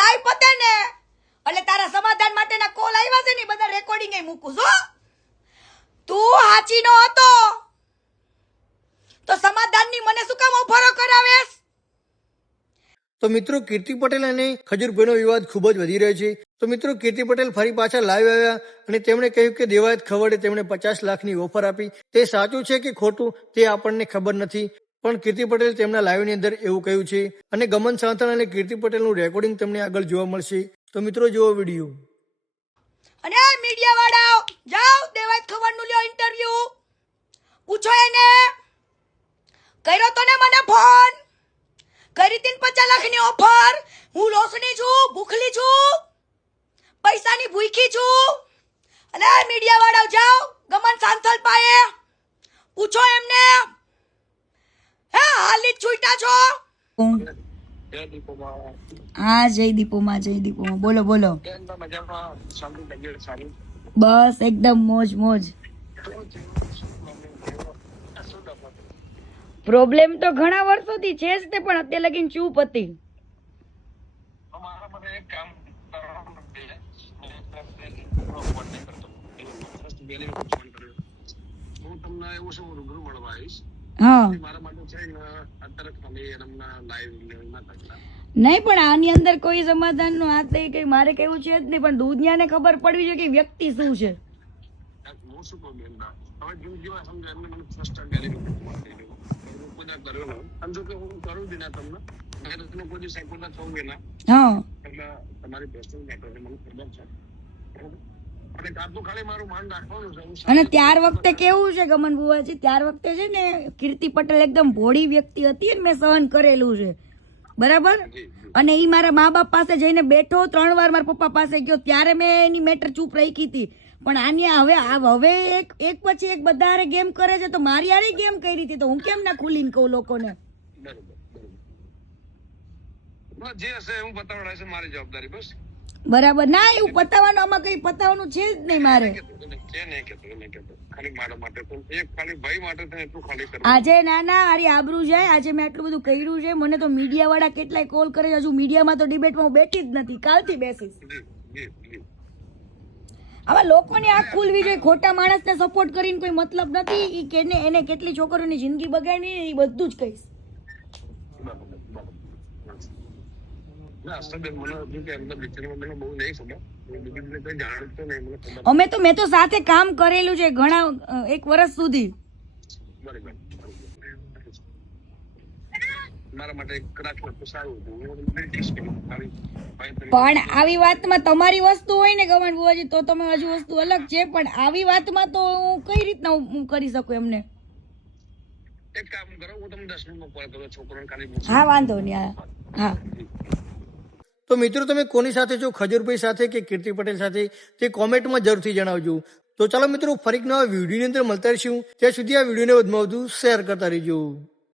Live પતે ને એટલે તારા સમાધાન માટેના કોલ આવ્યા છે ને બધા રેકોર્ડિંગ એ મૂકું છો. તું હાચી નો હતો તો સમાધાનની મને શું કામ ઓફરો કરાવેસ? તો મિત્રો કીર્તિ પટેલ અને ખજૂરભાઈનો વિવાદ ખૂબ જ વધી રહ્યો છે. તો મિત્રો કીર્તિ પટેલ ફરી પાછા લાઈવ આવ્યા અને તેમણે કહ્યું કે દેવાયત ખવડે તેમણે 50 લાખની ઓફર આપી. તે સાચું છે કે ખોટું તે આપણને ખબર નથી, પણ કીર્તિ પટેલ તેમના લાઈવની અંદર એવું કહ્યું છે. અને ગમન સાંથણ અને કીર્તિ પટેલનું રેકોર્ડિંગ તમને આગળ જોવા મળશે. તો મિત્રો જુઓ વિડીયો. અને મીડિયા વાળાઓ જાઓ દેવાયત ખવડનું લ્યો ઇન્ટરવ્યુ, પૂછો એને કર્યો તો ને મને ફોન કરી તીન 50 લાખની ઓફર. હું લોસની છું, ભૂખલી છું, પૈસાની ભૂખી છું. અને મીડિયા વાળાઓ જાઓ ગમન સાંથલ પાસે પૂછો એમને. હે હાલી જ છૂટા છો? હા જય દીપોમાં બોલો બોલો. બસ એકદમ મોજ મોજ. પ્રોબ્લેમ તો ઘણા વર્ષોથી છે જ તે, પણ અત્યારે લગીને ચૂપ હતી. નહીં પણ આની અંદર કોઈ સમાધાન નું હાથ નહીં કઈ મારે કેવું છે જ નહીં, પણ દુનિયાને ખબર પડવી જોઈએ કે વ્યક્તિ શું છે. અને ત્યાર વખતે કેવું છે ગમન બુવાજી, ત્યાર વખતે છે ને કીર્તિ પટેલ એકદમ ભોળી વ્યક્તિ હતી અને મેં સહન કરેલું છે, બરાબર. અને ઈ મારા મા બાપ પાસે જઈને બેઠો, 3 વાર મારા પપ્પા પાસે ગયો, ત્યારે મેં એની મેટર ચૂપ રાખી હતી. પણ આની હવે એક પછી એક બધા ગેમ કરે છે, તો મારી આરે ગેમ કરી હતી તો હું કેમ ના ખુલીને કહું લોકોને? બરાબર ના, એવું પતાવવાનું આમાં કઈ પતાવવાનું છે જ નહીં મારે. આજે ના અરે આબરૂ જાય. આજે મેં આટલું બધું કર્યું છે, મને તો મીડિયા વાળા કેટલાય કોલ કરે. હજુ મીડિયામાં તો ડિબેટમાં હું બેઠી જ નથી, કાલથી બેસીશ. આવા લોકોને આંખ ખુલવી જોઈએ. ખોટા માણસને સપોર્ટ કરીને કોઈ મતલબ નથી. ઈ કેને એને કેટલી છોકરીઓની જિંદગી બગાડી એ બધું જ કહીશ. મેં તો સાથે કામ કરેલું છે ઘણા 1 વર્ષ સુધી. પણ આવી વાતમાં તમારી વસ્તુ હોય ને ગમન બુવાજી તો તમે હજુ વસ્તુ અલગ છે, પણ આવી વાતમાં તો હું કઈ રીતના હું કરી શકું એમને? એક કામ કરો, હું તમને 10 મિનિટમાં કોલ કરું, છોકરાને ખાલી. હા વાંધો નહીં. હા તો મિત્રો તમે કોની સાથે છો, ખજૂરભાઈ સાથે કે કીર્તિ પટેલ સાથે, તે કોમેન્ટમાં જરૂરથી જણાવજો. તો ચાલો મિત્રો ફરી નવા વિડીયોની અંદર મળતા રહીશું. ત્યાં સુધી આ વિડીયોને વધુમાં વધુ શેર કરતા રહીજો.